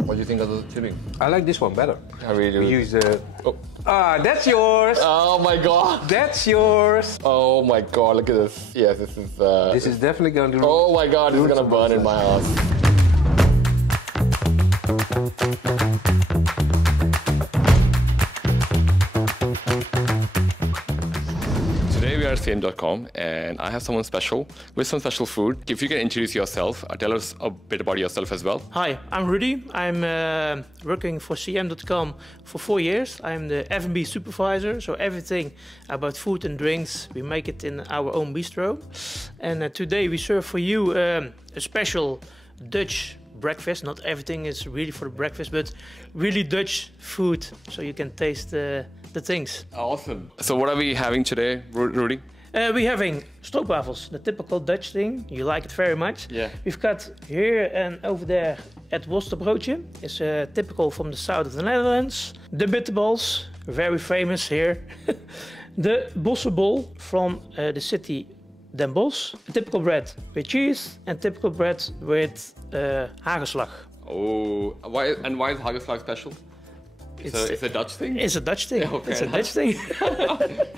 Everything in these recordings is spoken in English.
What do you think of the tuning? I like this one better. I really do. We use the... Oh. Ah, that's yours! Oh my god! That's yours! Oh my god, look at this. Yes, this is... This is definitely going to... Oh my god, this is going to burn in my house. Today we are at CM.com and I have someone special with some special food. If you can introduce yourself, tell us a bit about yourself as well. Hi, I'm Rudy. I'm working for CM.com for 4 years. I'm the F&B supervisor, so everything about food and drinks, we make it in our own bistro. And today we serve for you a special Dutch breakfast. Not everything is really for the breakfast, but really Dutch food, so you can taste the things. Awesome. So what are we having today, Rudy? We're having stroopwafels, the typical Dutch thing. You like it very much. Yeah. We've got here and over there het worstenbroodje. It's typical from the south of the Netherlands. The bitterballs, very famous here. The bossenbol from the city Den Bosch. Typical bread with cheese and typical bread with hagelslag. Oh, why is hagelslag special? It's a Dutch thing? It's a Dutch thing. Okay. It's a Dutch thing.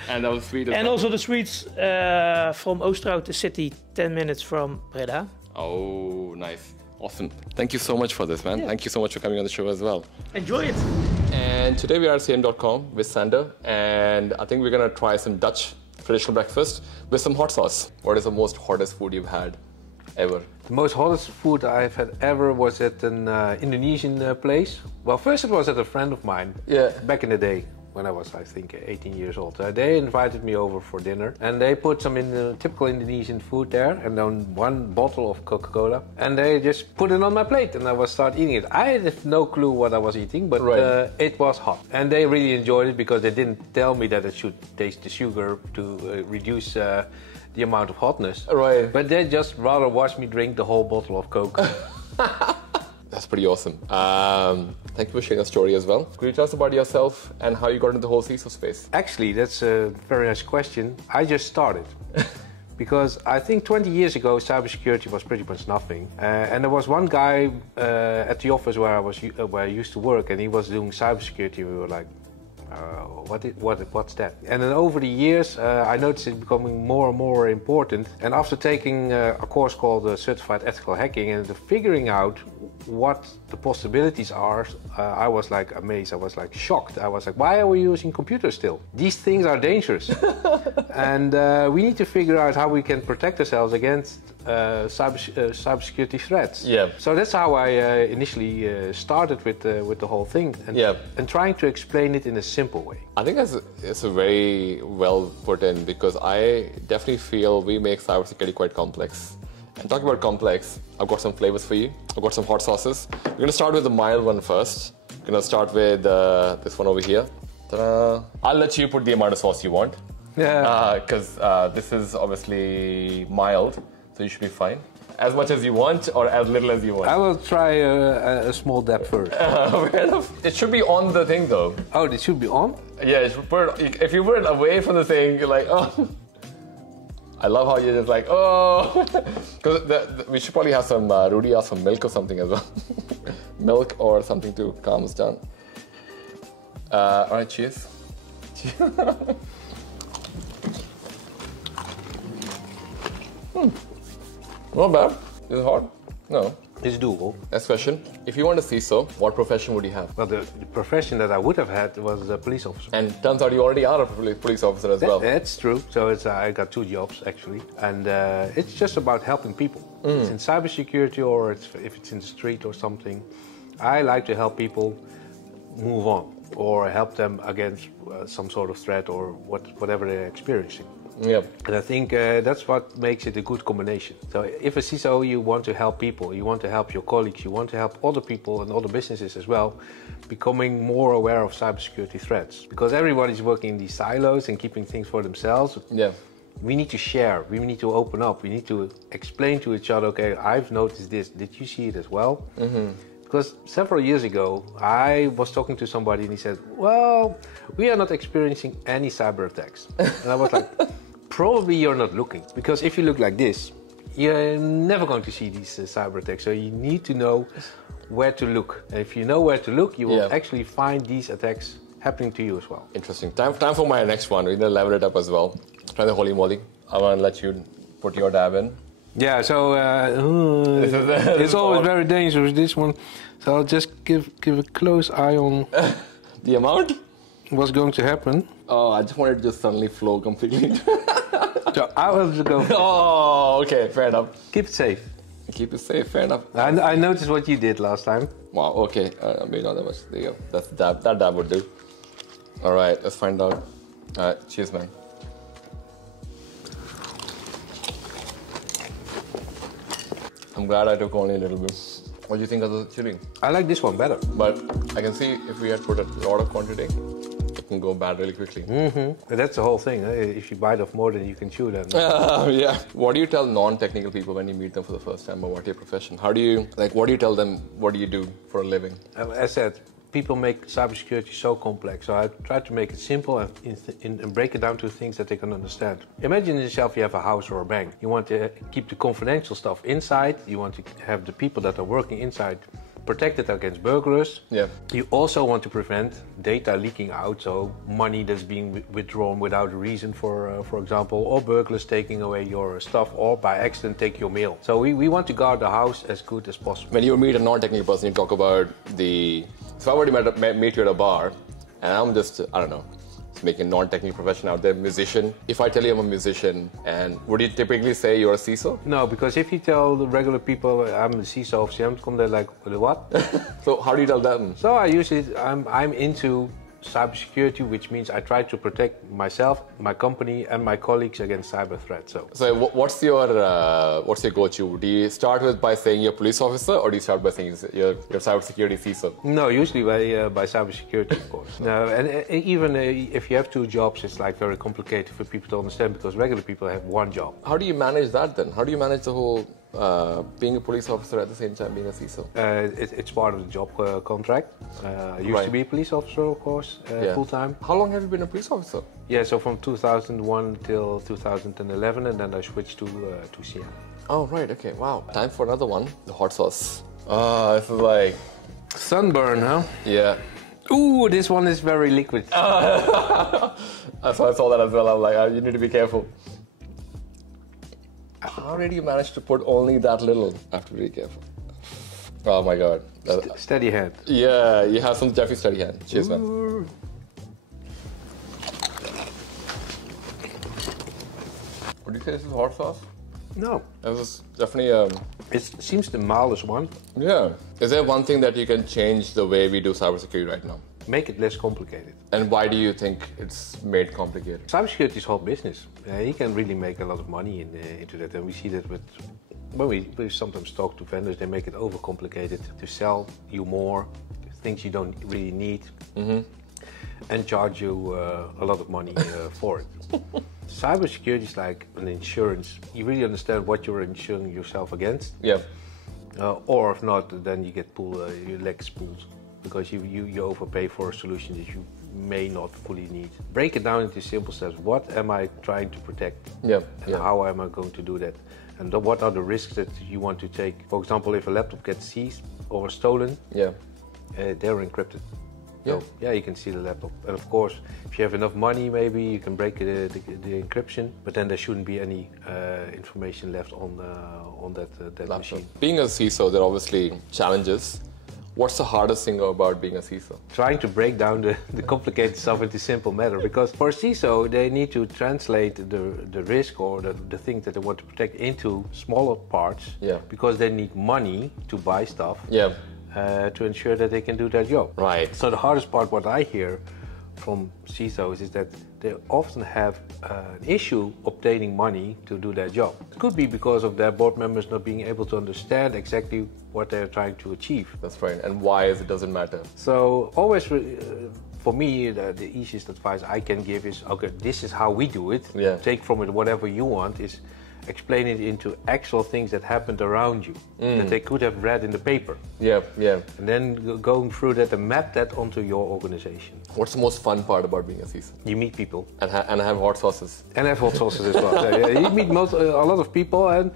And that was sweet as well. And also the sweets from Oosterhout, the city 10 minutes from Breda. Oh, nice. Awesome. Thank you so much for this, man. Yeah. Thank you so much for coming on the show as well. Enjoy it. And today we are at CM.com with Sandor, and I think we're going to try some Dutch traditional breakfast with some hot sauce. What is the most hottest food you've had ever? The most hottest food I've had ever was at an Indonesian place. Well, first it was at a friend of mine. Yeah. Back in the day, when I was, I think, 18 years old. They invited me over for dinner, and they put some typical Indonesian food there, and then one bottle of Coca-Cola, and they just put it on my plate, and I was start eating it. I had no clue what I was eating, but it was hot, and they really enjoyed it because they didn't tell me that it should taste the sugar to reduce the amount of hotness. Right. But they just rather watch me drink the whole bottle of Coke. That's pretty awesome. Thank you for sharing a story as well. Could you tell us about yourself and how you got into the whole CISO space? Actually, that's a very nice question. I just started. Because I think 20 years ago, cybersecurity was pretty much nothing. And there was one guy at the office where I used to work, and he was doing cybersecurity. We were like, what's that? And then over the years, I noticed it becoming more and more important. And after taking a course called Certified Ethical Hacking and figuring out what the possibilities are, I was like amazed. I was like shocked. I was like, why are we using computers still? These things are dangerous. And we need to figure out how we can protect ourselves against cybersecurity threats. Yeah. So that's how I initially started with the whole thing, and trying to explain it in a simple way. I think it's a very well put in, because I definitely feel we make cybersecurity quite complex. And talking about complex, I've got some flavors for you. I've got some hot sauces. We're going to start with the mild one first. We're going to start with this one over here. Ta-da. I'll let you put the amount of sauce you want. Yeah. Because this is obviously mild, so you should be fine. As much as you want or as little as you want. I will try a small dab first. Fair enough. It should be on the thing though. Oh, it should be on? Yeah, it should put it, if you put it away from the thing, you're like, oh. I love how you're just like, oh. Because we should probably have some, Rudy asked for milk or something as well. Milk or something to calm us down. All right, cheers. Not bad. Is it hard? No. It's doable. Next question. If you want a CISO, what profession would you have? Well, the profession that I would have had was a police officer. And turns out you already are a police officer as well. That's true. So I got 2 jobs actually, and it's just about helping people. It's in cybersecurity or if it's in the street or something. I like to help people move on or help them against some sort of threat or whatever they're experiencing. Yeah. And I think that's what makes it a good combination. So if a CISO, you want to help people, you want to help your colleagues, you want to help other people and other businesses as well, becoming more aware of cybersecurity threats. Because everybody's working in these silos and keeping things for themselves. Yeah. We need to share, we need to open up, we need to explain to each other, okay, I've noticed this, did you see it as well? Because several years ago, I was talking to somebody and he said, well, we are not experiencing any cyber attacks. And I was like, probably you're not looking. Because if you look like this, you're never going to see these cyber attacks. So you need to know where to look. And if you know where to look, you will Yeah. actually find these attacks happening to you as well. Interesting. Time for my next one. We're going to level it up as well. Try the holy moly. I want to let you put your dab in. Yeah, so it's always very dangerous, this one. So I'll just give a close eye on The amount? what's going to happen. Oh, I just wanted to just suddenly flow completely. So I will just go. Oh, okay, fair enough. Keep it safe. Keep it safe, fair enough. I noticed what you did last time. Wow, okay. Maybe not that much. There you go. That's dab. That dab would do. All right, let's find out. All right, cheers, man. I'm glad I took only a little bit. What do you think of the chili? I like this one better. But I can see if we had put a lot of quantity, it can go bad really quickly. But that's the whole thing. If you bite off more than you can chew, then Yeah. What do you tell non-technical people when you meet them for the first time about your profession? How do you, what do you tell them, what do you do for a living? As I said, people make cybersecurity so complex. So I try to make it simple and break it down to things that they can understand. Imagine yourself, you have a house or a bank. You want to keep the confidential stuff inside. You want to have the people that are working inside protected against burglars. Yeah. You also want to prevent data leaking out, so money that's being withdrawn without a reason, for example, or burglars taking away your stuff, or by accident take your mail. So we want to guard the house as good as possible. When you meet a non-technical person, you talk about if I were to meet you at a bar, and I'm just, I don't know, just making a non-technical profession out there, musician. If I tell you I'm a musician, and would you typically say you're a CISO? No, because if you tell the regular people I'm the CISO of CM.com, they're like, what? So how do you tell them? So I usually, I'm into cybersecurity, which means I try to protect myself, my company, and my colleagues against cyber threats. So what's your go-to? Do you start by saying you're a police officer, or do you start by saying you're cybersecurity CISO? No, usually by cybersecurity, of course. No, and even if you have two jobs, it's like very complicated for people to understand, because regular people have one job. How do you manage that then? How do you manage the whole being a police officer at the same time being a CISO? It's part of the job contract. I used to be a police officer, of course, full-time. How long have you been a police officer? Yeah, so from 2001 till 2011, and then I switched to CM. Oh, right, okay, wow. Time for another one, the hot sauce. This is like... Sunburn, huh? Yeah. Ooh, this one is very liquid. I saw that as well. I'm like, you need to be careful. How did you manage to put only that little? I have to be careful. Oh my god. Steady hand. Yeah, you have some Jeffy steady hand. Cheers, man. Would you say this is hot sauce? No. This is definitely... It seems the mildest one. Yeah. Is there one thing that you can change the way we do cybersecurity right now? Make it less complicated. And why do you think it's made complicated? Cybersecurity is hot business. You can really make a lot of money into that, and we see that when we sometimes talk to vendors, they make it overcomplicated to sell you more things you don't really need, and charge you a lot of money for it. Cybersecurity is like an insurance. You really understand what you're insuring yourself against. Yeah. Or if not, then you get your legs pulled, because you overpay for a solution that you may not fully need. Break it down into simple steps. What am I trying to protect? Yeah. And how am I going to do that? And what are the risks that you want to take? For example, if a laptop gets seized or stolen, they're encrypted. Yeah. So, you can see the laptop. And of course, if you have enough money, maybe you can break the encryption, but then there shouldn't be any information left on that machine. Being a CISO, there are obviously challenges. What's the hardest thing about being a CISO? Trying to break down the complicated stuff into simple matter, because for a CISO, they need to translate the risk or the thing that they want to protect into smaller parts, because they need money to buy stuff. To ensure that they can do their job. Right. So the hardest part, what I hear from CISOs, is that they often have an issue obtaining money to do their job. It could be because of their board members not being able to understand exactly what they're trying to achieve. That's right. And why is it doesn't matter? So always, for me, the easiest advice I can give is, okay, this is how we do it. Take from it whatever you want. Is explain it into actual things that happened around you that they could have read in the paper. And then going through that and map that onto your organization. What's the most fun part about being a CISO? You meet people. And have hot sauces. And have hot sauces as well. You meet a lot of people, and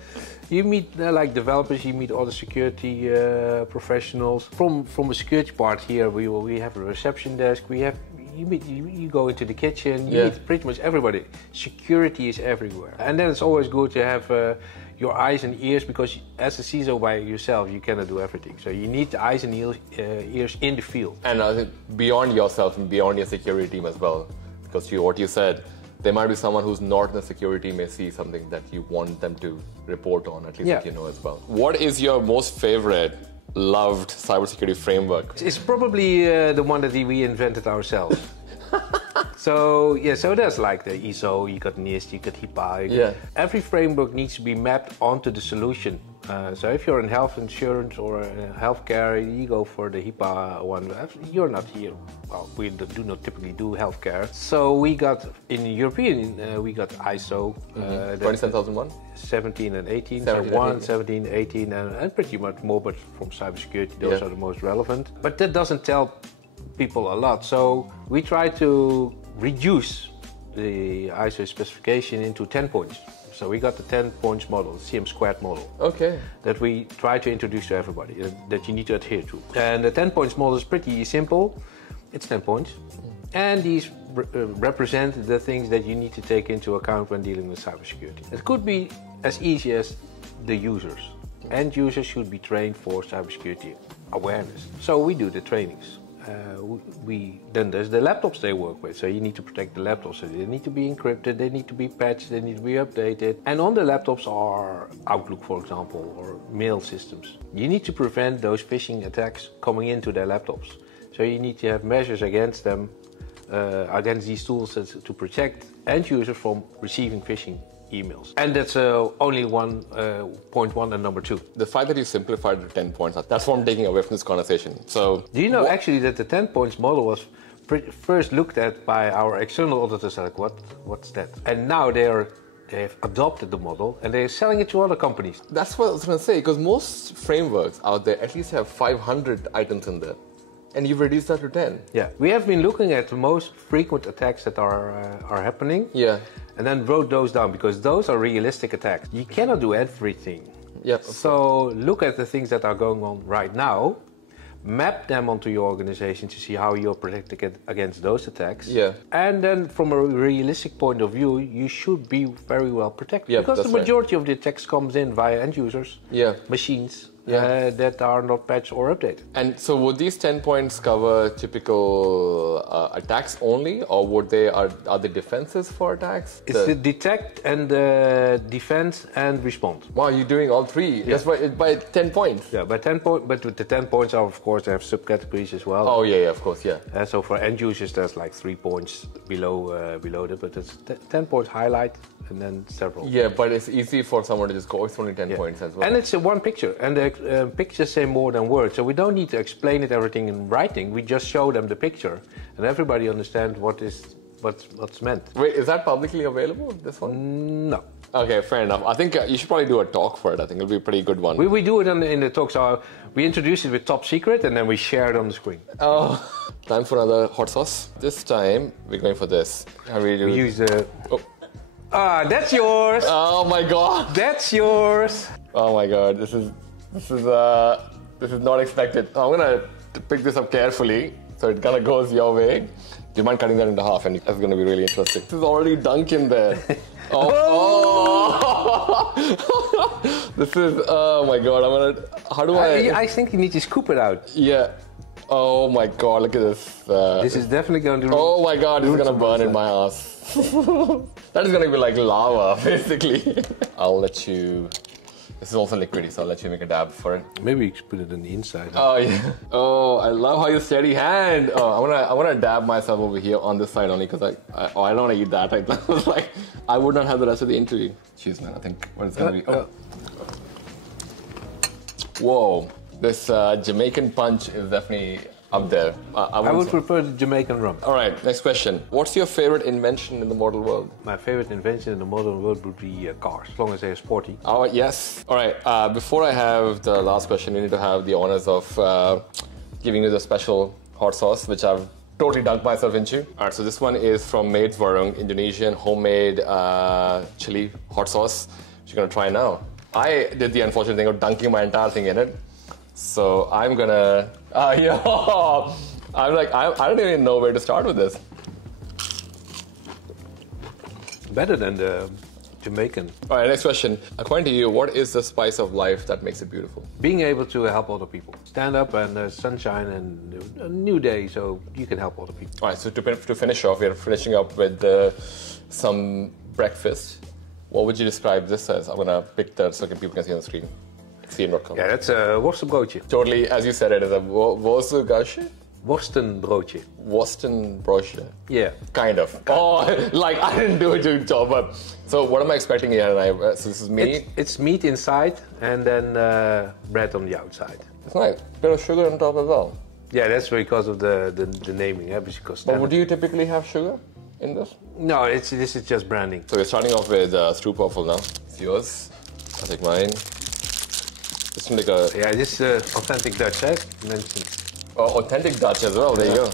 You meet like developers, you meet other security professionals. From a security part here, we have a reception desk. You go into the kitchen. You meet pretty much everybody. Security is everywhere, and then it's always good to have your eyes and ears, because as a CISO by yourself, you cannot do everything. So you need the eyes and ears in the field. And I think beyond yourself and beyond your security team as well, because what you said, there might be someone who's not in the security may see something that you want them to report on, at least that you know as well. What is your most favorite, loved cybersecurity framework? It's probably the one that we invented ourselves. So there's like the ISO, you got NIST, you got HIPAA. Every framework needs to be mapped onto the solution. So if you're in health insurance or healthcare, you go for the HIPAA one. You're not here. Well, we do not typically do healthcare. So we got, in European, we got ISO. 27001? 17 and 18. 17, 18, and pretty much more, but from cybersecurity, those are the most relevant. But that doesn't tell people a lot. So we try to reduce the ISO specification into 10 points. So we got the 10 points model, CM squared model. Okay. That we try to introduce to everybody, that you need to adhere to. And the 10 points model is pretty simple. It's 10 points. And these represent the things that you need to take into account when dealing with cybersecurity. It could be as easy as the users. End users should be trained for cybersecurity awareness. So we do the trainings. Then there's the laptops they work with, so you need to protect the laptops. So they need to be encrypted, they need to be patched, they need to be updated. And on the laptops are Outlook, for example, or mail systems. You need to prevent those phishing attacks coming into their laptops. So you need to have measures against them, against these tools to protect end users from receiving phishing emails. And that's only point one and number two. The fact that you simplified the 10 points, that's what I'm taking away from this conversation. So, do you know actually that the 10 points model was first looked at by our external auditors, like, what's that? And now they've adopted the model and they're selling it to other companies. That's what I was going to say, because most frameworks out there at least have 500 items in there. And you've reduced that to 10. Yeah, we have been looking at the most frequent attacks that are happening. Yeah. And then wrote those down, because those are realistic attacks. You cannot do everything. Yep. So look at the things that are going on right now, map them onto your organization to see how you're protected against those attacks. Yeah. And then from a realistic point of view, you should be very well protected. Yep, because the majority of the attacks comes in via end users, machines. That are not patched or updated. And so would these 10 points cover typical attacks only, or are they defenses for attacks? It's the detect and the defense and respond. Wow, you're doing all three just by 10 points? Yeah, by 10 points, but with the 10 points are, of course, they have subcategories as well. Oh yeah, of course, yeah. So for end users, there's like 3 points below that, but it's 10 points highlight and then several. Yeah, but it's easy for someone to just go, it's only 10 points as well. And it's one picture, and the pictures say more than words, so we don't need to explain everything in writing. We just show them the picture, and everybody understands what's meant. Wait, is that publicly available, this one? No. Okay, fair enough. I think you should probably do a talk for it. I think it'll be a pretty good one. We do it in the talk, so we introduce it with top secret, and then we share it on the screen. Oh, time for another hot sauce. This time, we're going for this. We use the... Oh. Ah, that's yours! Oh my god! That's yours! Oh my god, this is not expected. I'm gonna pick this up carefully, so it kind of goes your way. Do you mind cutting that into half? And that's gonna be really interesting. This is already dunk in there. Oh! This is, oh my god, how do I think you need to scoop it out. Yeah. Oh my god, look at this. This is definitely going to... Oh my god, this is gonna burn in my ass. That is gonna be like lava, basically. I'll let you... This is also liquidy, so I'll let you make a dab for it. Maybe you should put it on the inside. Oh yeah. Oh, I love how you steady hand. Oh, I wanna dab myself over here on this side only, because I don't wanna eat that right now. Like, I would not have the rest of the interview. Cheers, man. I think what it's gonna be. Oh. Whoa. This Jamaican punch is definitely up there. I would prefer the Jamaican rum. All right, next question. What's your favorite invention in the modern world? My favorite invention in the modern world would be cars, as long as they are sporty. Oh, yes. All right, before I have the last question, we need to have the honors of giving you the special hot sauce, which I've totally dunked myself into. All right, so this one is from Maids Warung, Indonesian homemade chili hot sauce, which you're gonna try now. I did the unfortunate thing of dunking my entire thing in it. So I'm gonna, I'm like, I don't even know where to start with this. Better than the Jamaican. All right, next question. According to you, what is the spice of life that makes it beautiful? Being able to help other people. Stand up and sunshine and a new day, so you can help other people. All right, so to finish off, we're finishing up with some breakfast. What would you describe this as? I'm gonna pick that so people can see on the screen. CM.com. Yeah, that's a worstenbroodje. Totally, as you said, it is a worstenbroodje. Worstenbroodje. Worstenbroodje. Yeah. Kind of. Oh, like I didn't do a good job. But so what am I expecting here? So this is meat. It's meat inside and then bread on the outside. It's nice. Bit of sugar on top as well. Yeah, that's because of the naming. Yeah, because but would you typically have sugar in this? No, this is just branding. So we're starting off with stroopwafel now. It's yours. I'll take mine. This is like a... Yeah, this authentic Dutch, eh? Mentioned. Oh, authentic Dutch as well. There you go.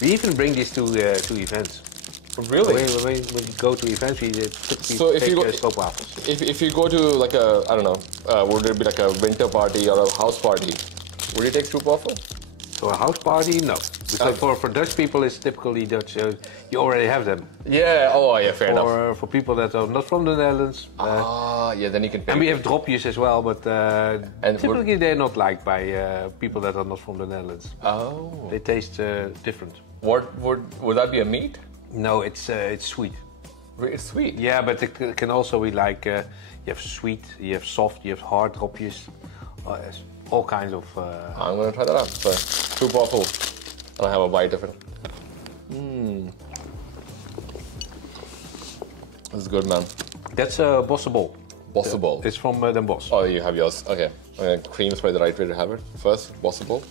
We even bring these to events. Really? When we go to events, we typically if you go, stroopwafels. If you go to like a, I don't know, would it be like a winter party or a house party? Would you take stroopwafel? For a house party, no. Because for Dutch people, it's typically Dutch. You already have them. Yeah. Oh, yeah. Fair enough. For people that are not from the Netherlands. Yeah. Then you can. And we have dropjes as well, but typically they're not liked by people that are not from the Netherlands. Oh. They taste different. What would that be a meat? No, it's sweet. It's sweet. Yeah, but it can also be like you have sweet, you have soft, you have hard dropjes. All kinds of... I'm going to try that out. So, stroopwafel. And I have a bite of it. This is good, man. That's Bossebol. Bossebol. It's from Den Bosch. Oh, you have yours. Okay. Cream is probably the right way to have it. First, Bossebol.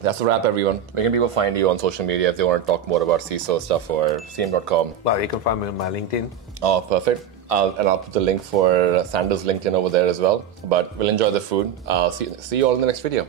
That's a wrap, everyone. Where can people find you on social media if they want to talk more about CISO stuff or CM.com? Well, you can find me on my LinkedIn. Oh, perfect. I'll put the link for Sandor's LinkedIn over there as well. But we'll enjoy the food. I'll see you all in the next video.